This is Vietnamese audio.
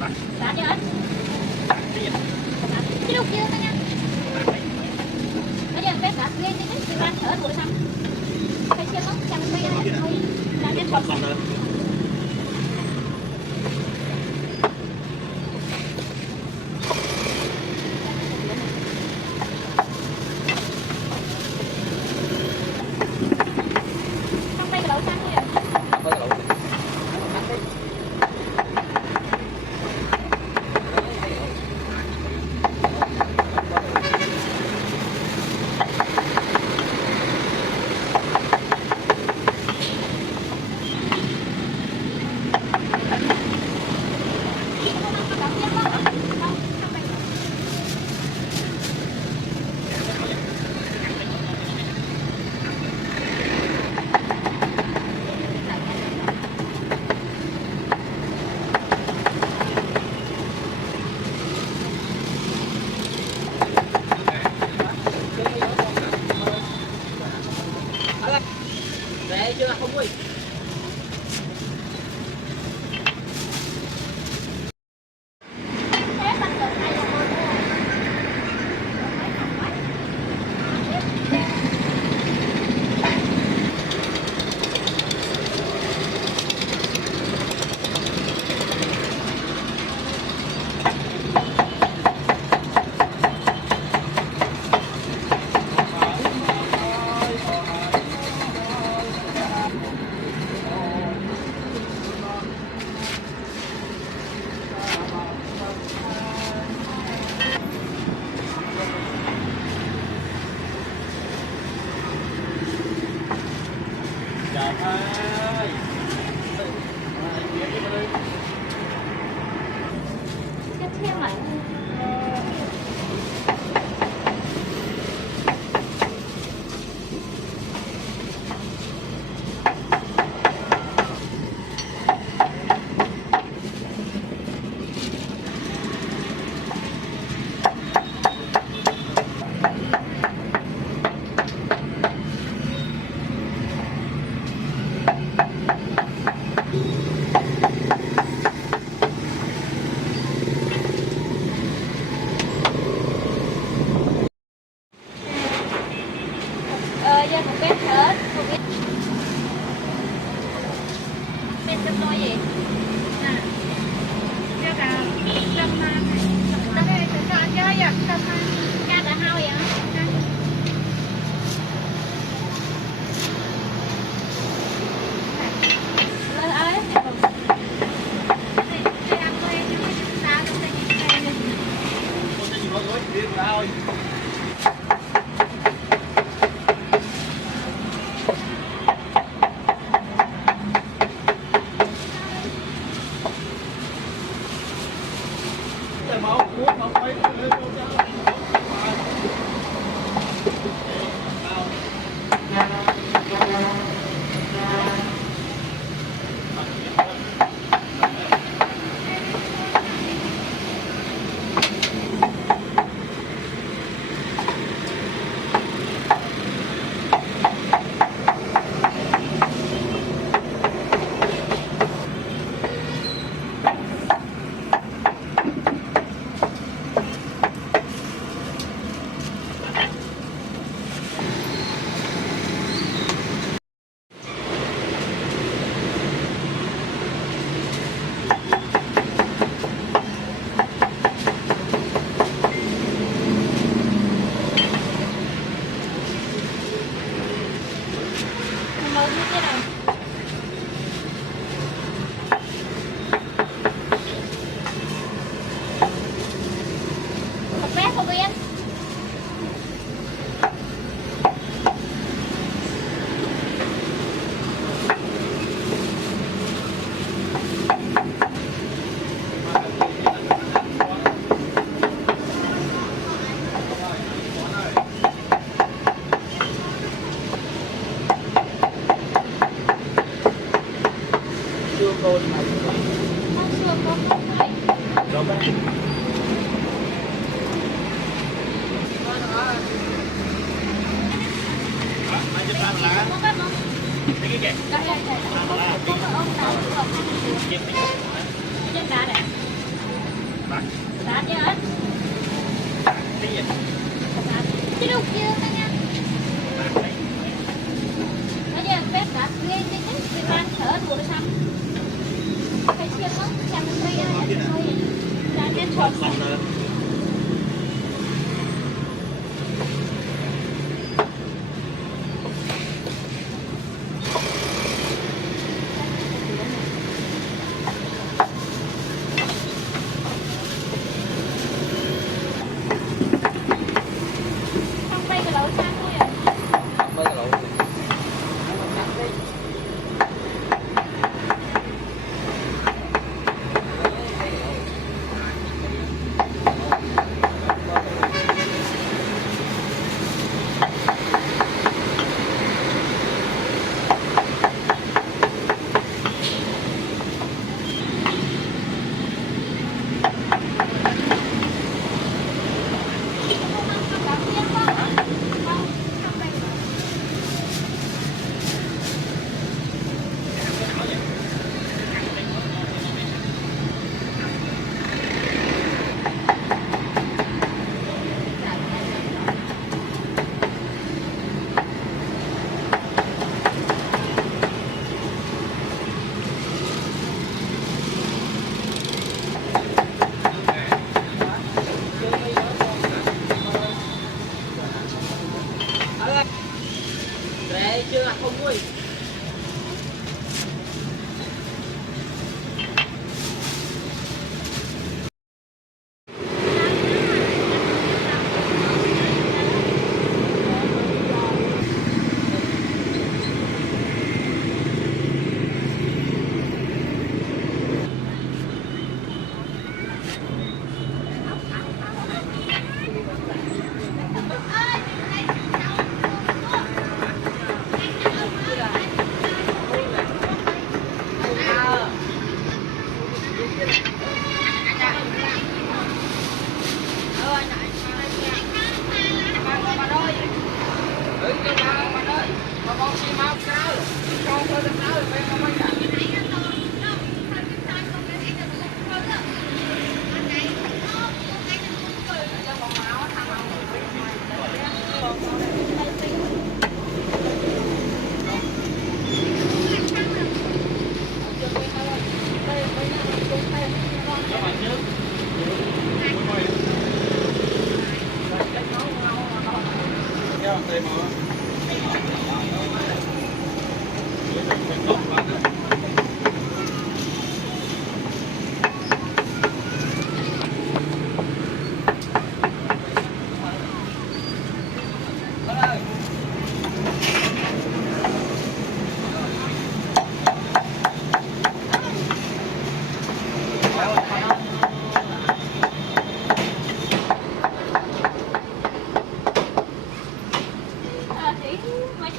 Bán đi anh. Chứ đâu kia nha. Bây giờ phải bán lên đi bán ở buổi sáng. Phải chia không chẳng bây giờ thôi. Đang đến phòng. Để chưa không ơi. Trời ơi. Tiếp theo mà. Giờ không biết hết, không biết. Bên trong tôi gì? Nè. Cho cả trăm này. Trăm này sẽ cho anh chơi vậy, trăm này. Ca đã hao vậy hả? Lên ơi. Đây ăn quen nhưng mà sao trong đây nhìn quen đi. Con sẽ nhìn vào gối đi thôi. Máu cuốn máu mấy lên đâu ra. Màu như thế nào? Một vé không yên. Xương tôi mà Con xương con không phải. đâu có. Không có không? Cái kìa. Đây, đây, đây. Có ông nào cũng không? Trên đá này. Sạch chứ hả? Cái gì? Chứ đâu chưa đó nha. Bây giờ phép sạch ghê chứ chứ. Vì ban thở đủ được xong. Phải chia mất. Chẳng thấy ai thôi. Đã biết chọn sạch. Không bay cái lỗ sang thôi à. Mới cái lỗ. Để chưa là không vui. Thì mấy